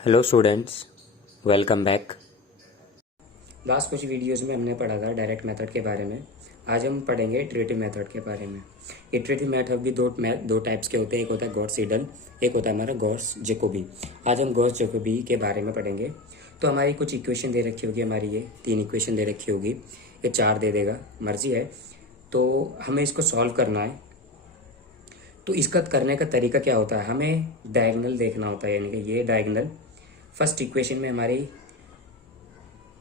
Hello students, welcome back. Last कुछ videos में हमने पढ़ा था डायरेक्ट मेथड के बारे में। आज हम पढ़ेंगे इटरेटिव मेथड के बारे में। इटरेटिव मेथड भी दो टाइप्स के होते हैं, एक होता है गॉस सीडल, एक होता है हमारा गॉस जैकोबी। आज हम गॉस जैकोबी के बारे में पढ़ेंगे। तो हमारी कुछ इक्वेशन दे रखी होगी, हमारी ये 3 इक्वेशन दे रखी होगी, ये 4 दे देगा, मर्जी है। तो हमें इसको सॉल्व करना है। तो इसका करने का तरीका क्या होता है, हमें डायगोनल देखना होता है, यानी कि ये डायगोनल फर्स्ट इक्वेशन में हमारी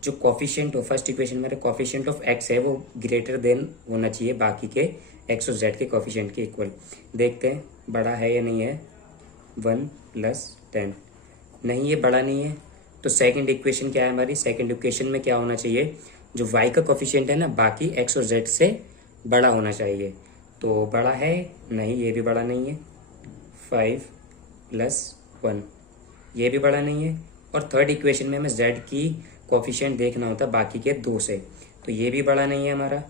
जो कॉफिशिएंट हो, फर्स्ट इक्वेशन में कॉफिशिएंट ऑफ एक्स है वो ग्रेटर देन होना चाहिए बाकी के एक्स और जेड के कॉफिशिएंट के इक्वल। देखते हैं बड़ा है या नहीं है। 1 + 10 नहीं, ये बड़ा नहीं है। तो सेकंड इक्वेशन क्या है हमारी, सेकंड इक्वेशन में क्या होना चाहिए, जो वाई का कॉफिशिएंट है ना बाकी एक्स और जेड से बड़ा होना चाहिए। तो बड़ा है नहीं, ये भी बड़ा नहीं है। 5 + 1 ये भी बड़ा नहीं है। और थर्ड इक्वेशन में हमें z की कोफिशिएंट देखना होता है बाकी के 2 से, तो ये भी बड़ा नहीं है हमारा।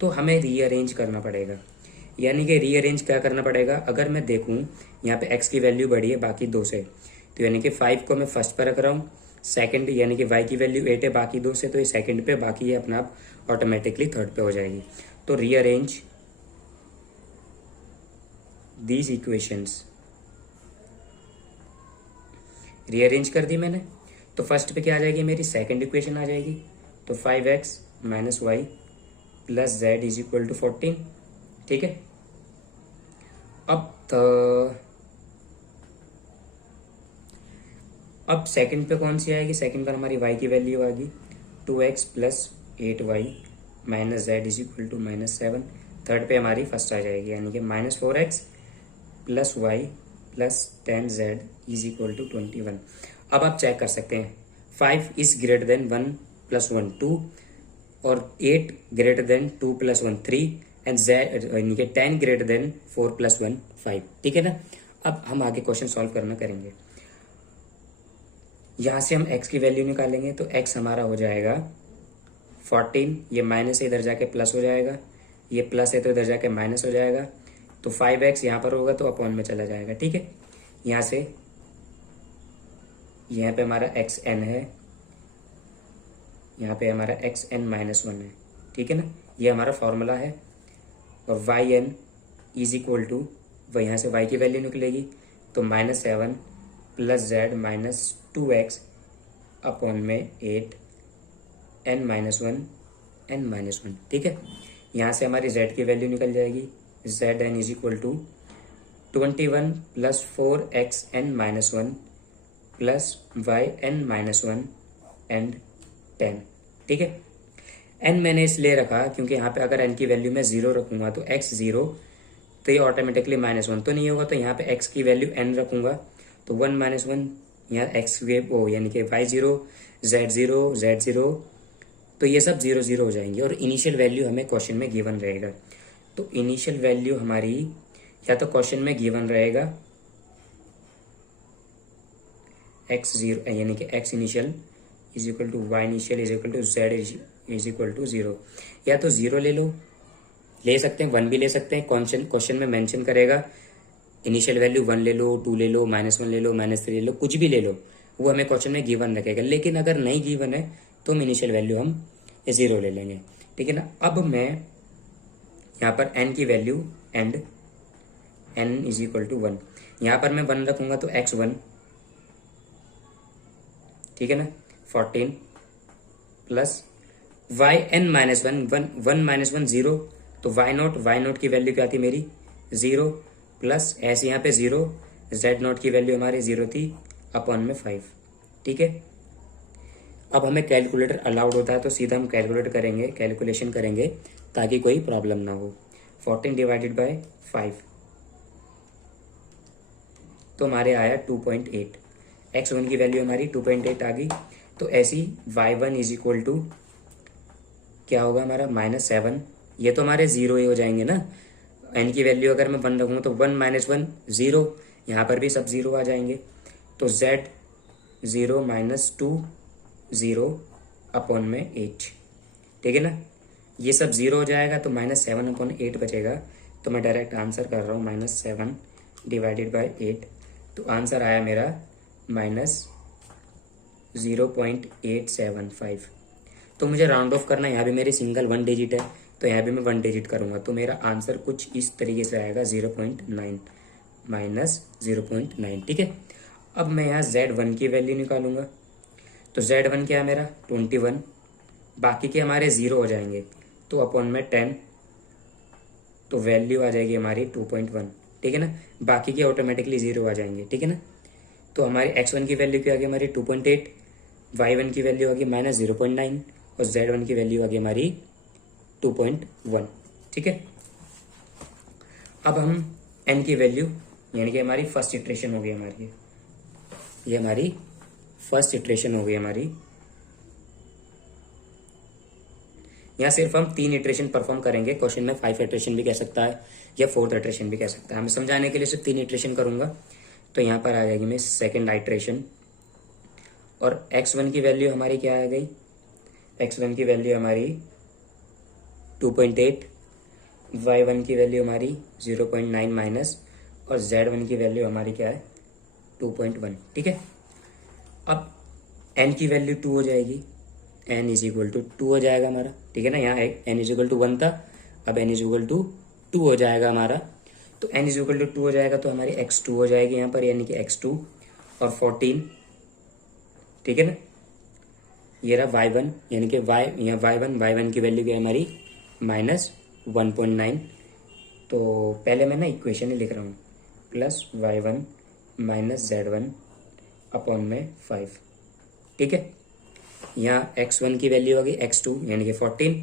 तो हमें रीअरेंज करना पड़ेगा, यानी कि रीअरेंज क्या करना पड़ेगा, अगर मैं देखूं यहाँ पे x की वैल्यू बड़ी है बाकी 2 से, तो यानी कि 5 को मैं फर्स्ट पर रख रहा हूँ, सेकंड यानी कि y की वैल्यू 8 है बाकी 2 से, तो ये सेकंड पे, बाकी ये अपना आप ऑटोमेटिकली थर्ड पे हो जाएगी। तो रीअरेंज दीज इक्वेशंस, रीअरेंज कर दी मैंने। तो फर्स्ट पे क्या आ जाएगी मेरी, सेकंड इक्वेशन आ जाएगी। तो 5x - y + z = 14। ठीक है। अब सेकंड पे कौन सी आएगी, सेकंड पर हमारी y की वैल्यू आ गई 2x + 8y - z = -7। थर्ड पे हमारी फर्स्ट आ जाएगी, यानी कि -4x + y + 10z = 21। अब आप चेक कर सकते हैं 5 इज ग्रेटर देन 1 + 1 2 और 8 ग्रेटर देन 2 + 1 3 एंड z यानी कि 10 ग्रेटर देन 4 + 1 5। ठीक है ना। अब हम आगे क्वेश्चन सॉल्व करना करेंगे। यहाँ से हम x की वैल्यू निकालेंगे, तो x हमारा हो जाएगा 14, ये माइनस है इधर जाके प्लस हो जाएगा, ये प्लस है तो इधर जाके माइनस हो जाएगा। तो 5x यहाँ पर होगा तो अपॉन में चला जाएगा। ठीक है। यहाँ से यहाँ पे हमारा xn है, यहाँ पे हमारा xn - 1 है। ठीक है ना, ये हमारा फॉर्मूला है। और yn = वह यहाँ से y की वैल्यू निकलेगी, तो -7 + z - 2x अपॉन में 8 n - 1 n - 1। ठीक है। यहाँ से हमारी z की वैल्यू निकल जाएगी, zn = 21 + 4xn - 1 + yn - 1 एंड 10। ठीक है। n मैंने इसलिए रखा क्योंकि यहाँ पे अगर n की वैल्यू मैं 0 रखूंगा तो x 0, तो ये ऑटोमेटिकली -1 तो नहीं होगा, तो यहाँ पे x की वैल्यू n रखूंगा तो 1 - 1 यहाँ x वो यानी कि y 0 z 0 z 0, तो ये सब 0 0 हो जाएंगे। और इनिशियल वैल्यू हमें क्वेश्चन में गिवन रहेगा, तो इनिशियल वैल्यू हमारी या तो क्वेश्चन में गिवन रहेगा x 0 यानी कि x initial = y initial = z = 0, या तो 0 ले सकते हैं, 1 भी ले सकते हैं। क्वेश्चन में मेंशन करेगा इनिशियल वैल्यू 1 ले लो, 2 ले लो, -1 ले लो, -3 ले लो, कुछ भी ले लो, वो हमें क्वेश्चन में गिवन रखेगा। लेकिन अगर नहीं गिवन है तो हम इनिशियल वैल्यू हम 0 ले लेंगे। ठीक है ना। अब मैं यहाँ पर n की वैल्यू एंड n = 1, यहाँ पर मैं 1 रखूंगा तो x1, ठीक है ना, 14 प्लस yn - 1 0, तो y0 की वैल्यू क्या थी मेरी 0, प्लस ऐसे यहाँ पे 0, z0 की वैल्यू हमारी 0 थी अपॉन में 5। ठीक है। अब हमें कैलकुलेटर अलाउड होता है तो सीधा हम कैलकुलेशन करेंगे ताकि कोई प्रॉब्लम ना हो। 14 / 5 तो हमारे आया 2.8। x1 की वैल्यू हमारी 2.8 आ गई। तो ऐसी y1 = क्या होगा हमारा -7, ये तो हमारे 0 ही हो जाएंगे ना। n की वैल्यू अगर मैं 1 रखूँगा तो 1 - 1 0, यहाँ पर भी सब 0 आ जाएंगे। तो z 0 - 2 0 अपॉन में 8। ठीक है ना, ये सब 0 हो जाएगा तो -7/8 बचेगा। तो मैं डायरेक्ट आंसर कर रहा हूँ -7 / 8। तो आंसर आया मेरा माइनस 0.875। तो मुझे राउंड ऑफ करना है, यहाँ भी मेरी सिंगल 1 डिजिट है तो यहाँ भी मैं 1 डिजिट करूँगा, तो मेरा आंसर कुछ इस तरीके से आएगा 0.9 माइनस 0.9। ठीक है, अब मैं यहाँ Z1 की वैल्यू निकालूंगा। तो Z1 क्या है मेरा 21, बाकी के हमारे 0 हो जाएंगे तो अपॉन में 10, तो वैल्यू आ जाएगी हमारी 2.1। ठीक है ना, बाकी के ऑटोमेटिकली 0 आ जाएंगे। ठीक है ना, तो हमारी x1 की वैल्यू क्या आ गई हमारी 2.8, y1 की वैल्यू आ गई माइनस 0.9 और z1 की वैल्यू आ गई हमारी 2.1। ठीक है, अब हम n की वैल्यू, यानी कि हमारी फर्स्ट इटरेशन हो गई हमारी, ये हमारी फर्स्ट इटरेशन हो गई हमारी। यहाँ सिर्फ हम 3 इटरेशन परफॉर्म करेंगे, क्वेश्चन में 5 इटरेशन भी कह सकता है या 4th इटरेशन भी कह सकता है, हमें समझाने के लिए सिर्फ 3 इटरेशन करूंगा। तो यहाँ पर आ जाएगी मेरी सेकेंड आइट्रेशन, और x1 की वैल्यू हमारी क्या आ गई, x1 की वैल्यू हमारी 2.8, y1 की वैल्यू हमारी 0.9 माइनस, और z1 की वैल्यू हमारी क्या है 2.1। ठीक है, अब n की वैल्यू 2 हो जाएगी, n इज इक्वल टू 2 हो जाएगा हमारा। ठीक है ना, यहाँ n इज इक्वल टू 1 था, अब n इज इक्वल टू 2 हो जाएगा हमारा। तो n इज इक्वल टू 2 हो जाएगा तो हमारी x2 हो जाएगी यहाँ पर, यानी कि x2 और 14। ठीक है ना, ये रहा y1, यानी कि y, यहाँ y1 की वैल्यू क्या है हमारी माइनस 1.9। तो पहले मैं ना इक्वेशन ही लिख रहा हूँ, plus y1 minus z1 upon में 5। ठीक है, यहाँ x1 की वैल्यू होगी x2 यानी कि 14,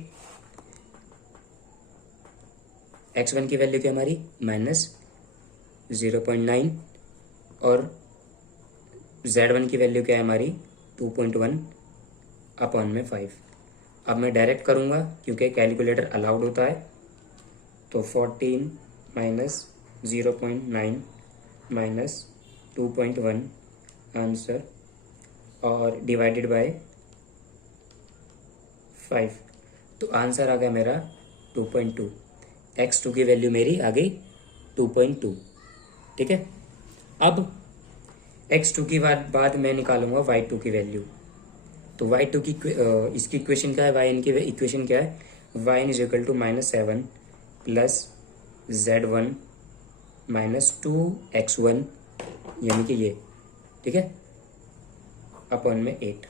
x1 की वैल्यू क्या हमारी माइनस 0.9 और z1 की वैल्यू क्या है हमारी 2.1 अपॉन में 5। अब मैं डायरेक्ट करूँगा क्योंकि कैलकुलेटर अलाउड होता है, तो 14 माइनस 0.9 माइनस 2.1 आंसर, और डिवाइडेड बाय 5, तो आंसर आ गया मेरा 2.2। x2 की वैल्यू मेरी आ गई 2.2। ठीक है, अब x2 की बाद मैं निकालूंगा y2 की वैल्यू। तो y2 की इसकी इक्वेशन क्या है, yn की इक्वेशन क्या है, yn is equal to -7 plus z1 minus 2x1 यानी कि ये, ठीक है, अपॉन में 8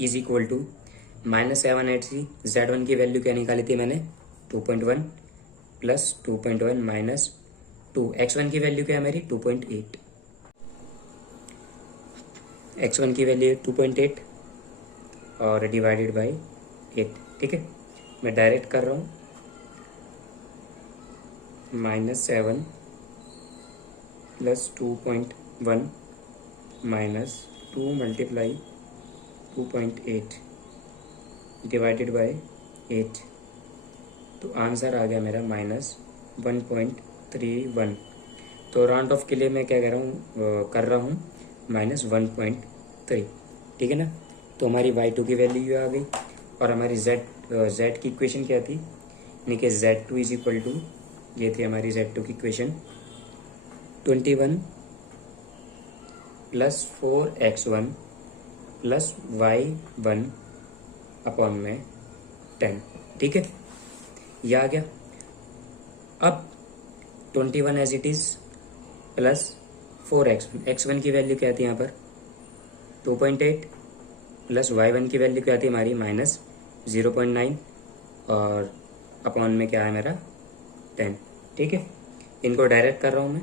इज इक्वल टू -7 z1 की वैल्यू क्या निकाली थी मैंने 2.1 प्लस 2.1 माइनस 2, x1 की वैल्यू क्या है मेरी 2.8, x1 की वैल्यू 2.8 और डिवाइडेड बाय 8। ठीक है, मैं डायरेक्ट कर रहा हूँ, -7 plus 2.1 minus 2 multiply 2.8 divided by 8, तो आंसर आ गया मेरा -1.31। तो राउंड ऑफ के लिए मैं क्या कर रहा हूँ -1.3। ठीक है ना, तो हमारी y2 की वैल्यू आ गई, और हमारी z की इक्वेशन क्या थी, यानी कि z2 इज इक्वल टू, ये थी हमारी z2 की equation 21 plus 4x1 plus y1 upon में 10। ठीक है, यह आ गया। अब 21 as it is plus 4x1, x1 की वैल्यू क्या थी यहाँ पर 2.8 प्लस y1 की वैल्यू क्या थी हमारी -0.9 और अपॉन में क्या है मेरा 10। ठीक है, इनको डायरेक्ट कर रहा हूँ मैं,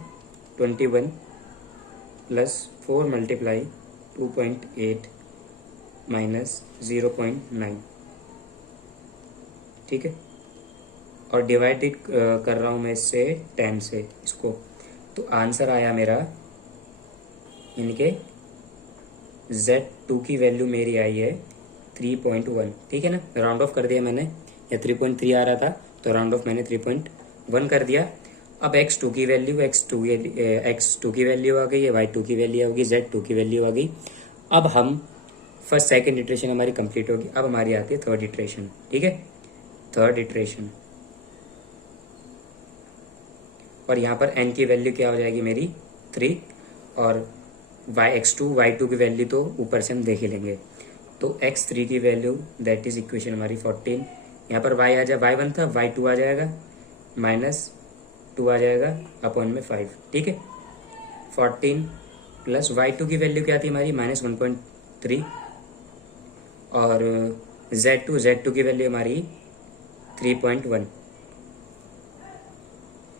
21 प्लस 4 मल्टीप्लाई 2.8 माइनस 0.9। ठीक है, और डिवाइडेड कर रहा हूँ मैं इससे 10 से इसको, तो आंसर आया मेरा, यानी कि Z2 की वैल्यू मेरी आई है 3.1। ठीक है ना, राउंड ऑफ कर दिया मैंने, या 3.3 आ रहा था तो राउंड ऑफ मैंने 3.1 कर दिया। अब x2 की वैल्यू x2 की वैल्यू आ गई है, y2 की वैल्यू होगी, Z2 की वैल्यू आ गई। अब हम फर्स्ट सेकंड इटरेशन हमारी कंप्लीट होगी, अब हमारी आती है थर्ड इटरेशन। ठीक है, थर्ड इटरेशन, और यहाँ पर n की वैल्यू क्या हो जाएगी मेरी 3, और y2 की वैल्यू तो ऊपर से हम देख ही लेंगे। तो x3 की वैल्यू दैट इज इक्वेशन हमारी 14। यहाँ पर y आ जाए, y1 था, y2 आ जाएगा, -2 आ जाएगा अपॉन में 5, ठीक है। 14 प्लस y2 की वैल्यू क्या थी हमारी -1.3 और z2 की वैल्यू हमारी 3.1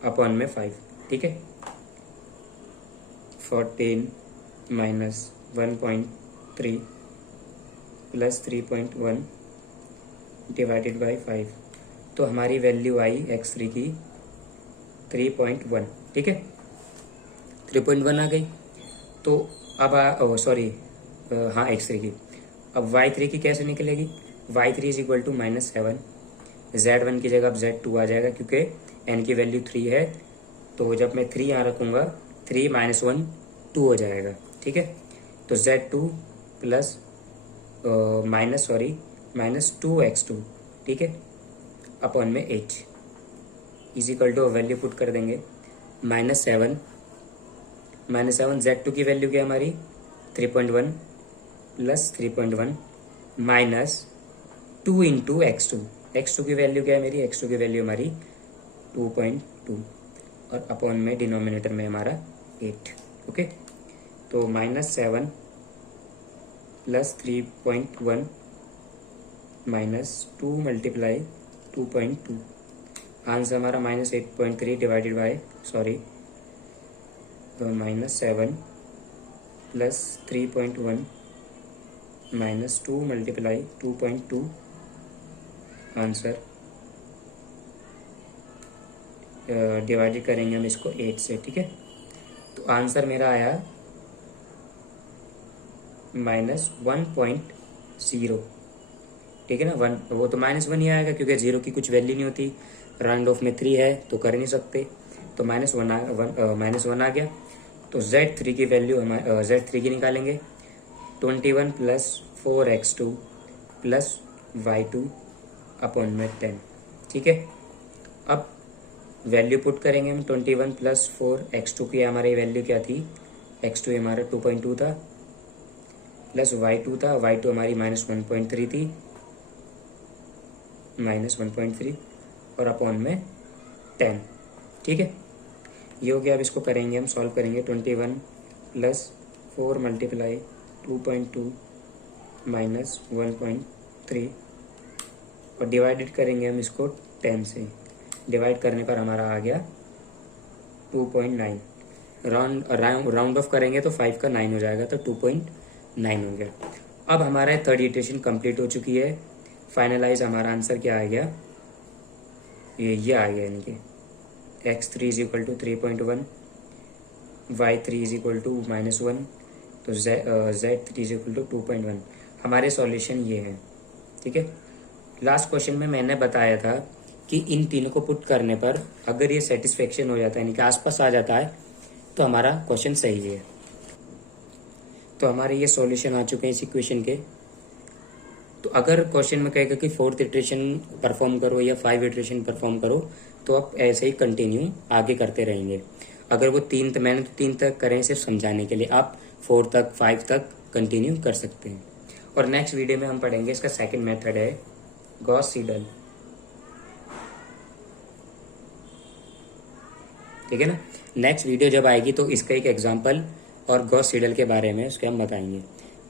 अपॉन में 5, ठीक है। 14 माइनस 1.3 प्लस 3.1 डिवाइडेड बाई 5, तो हमारी वैल्यू आई x3 की 3.1, ठीक है। 3.1 आ गई। तो अब हाँ x3 की, अब y3 की कैसे निकलेगी? y3 is equal to -7, z1 की जगह अब z2 आ जाएगा क्योंकि n की वैल्यू 3 है, तो जब मैं 3 यहाँ रखूँगा 3 - 1 2 हो जाएगा, ठीक है। तो z2 प्लस -2x2, ठीक है, अपॉन में 8 is equal to value put कर देंगे -7 z2 की वैल्यू क्या हमारी 3.1 प्लस 3.1 माइनस 2 इंटू x2 की वैल्यू क्या है मेरी? x2 की वैल्यू हमारी 2.2 और अपॉन में डिनोमिनेटर में हमारा 8, ओके। तो -7 प्लस 3.1 माइनस 2 मल्टीप्लाई 2.2, आंसर हमारा -8.3 divided by -7 plus 3.1 minus 2 multiply 2.2, answer divided करेंगे हम इसको 8 से, ठीक है। तो आंसर मेरा आया -1.0, ठीक है ना। 1 वो तो -1 ही आएगा क्योंकि 0 की कुछ वैल्यू नहीं होती, राउंड ऑफ में 3 है तो कर नहीं सकते, तो -1 आ गया। तो Z3 की वैल्यू हमारे Z3 की निकालेंगे 21 plus 4x2 plus y2 upon में 10, ठीक है। अब वैल्यू पुट करेंगे हम 21 प्लस 4x2 की हमारी वैल्यू क्या थी? x2 हमारा 2.2 था प्लस y2 था, y2 हमारी -1.3 थी, -1.3 और अपॉन में 10, ठीक है। ये हो गया। अब इसको करेंगे हम, सॉल्व करेंगे 21 प्लस 4 मल्टीप्लाई 2.2 माइनस 1.3 और डिवाइडेड करेंगे हम इसको 10 से, डिवाइड करने पर हमारा आ गया 2.9, राउंड ऑफ करेंगे तो 5 का 9 हो जाएगा, तो 2.9 हो गया। अब हमारा थर्ड इटरेशन कंप्लीट हो चुकी है। फाइनलाइज हमारा आंसर क्या आ गया? ये आ गया, यानी कि x3 is equal to 3.1, y3 is equal to -1, तो z3 इज इक्वल टू 2.1। हमारे सॉल्यूशन ये है, ठीक है। लास्ट क्वेश्चन में मैंने बताया था कि इन तीनों को पुट करने पर अगर ये सेटिस्फेक्शन हो जाता है, यानी कि आसपास आ जाता है, तो हमारा क्वेश्चन सही है। तो हमारे ये सॉल्यूशन आ चुके हैं इस इक्वेशन के। तो अगर क्वेश्चन में कहेगा कि 4th इटरेशन परफॉर्म करो या 5 इटरेशन परफॉर्म करो, तो आप ऐसे ही कंटिन्यू आगे करते रहेंगे। अगर वो मैंने तो 3 तक करें सिर्फ समझाने के लिए, आप 4 तक 5 तक कंटिन्यू कर सकते हैं। और नेक्स्ट वीडियो में हम पढ़ेंगे इसका सेकंड मेथड है गॉस सीडल, ठीक है ना। नेक्स्ट वीडियो जब आएगी तो इसका एक एग्जांपल और गॉस सीडल के बारे में उसके हम बताएंगे।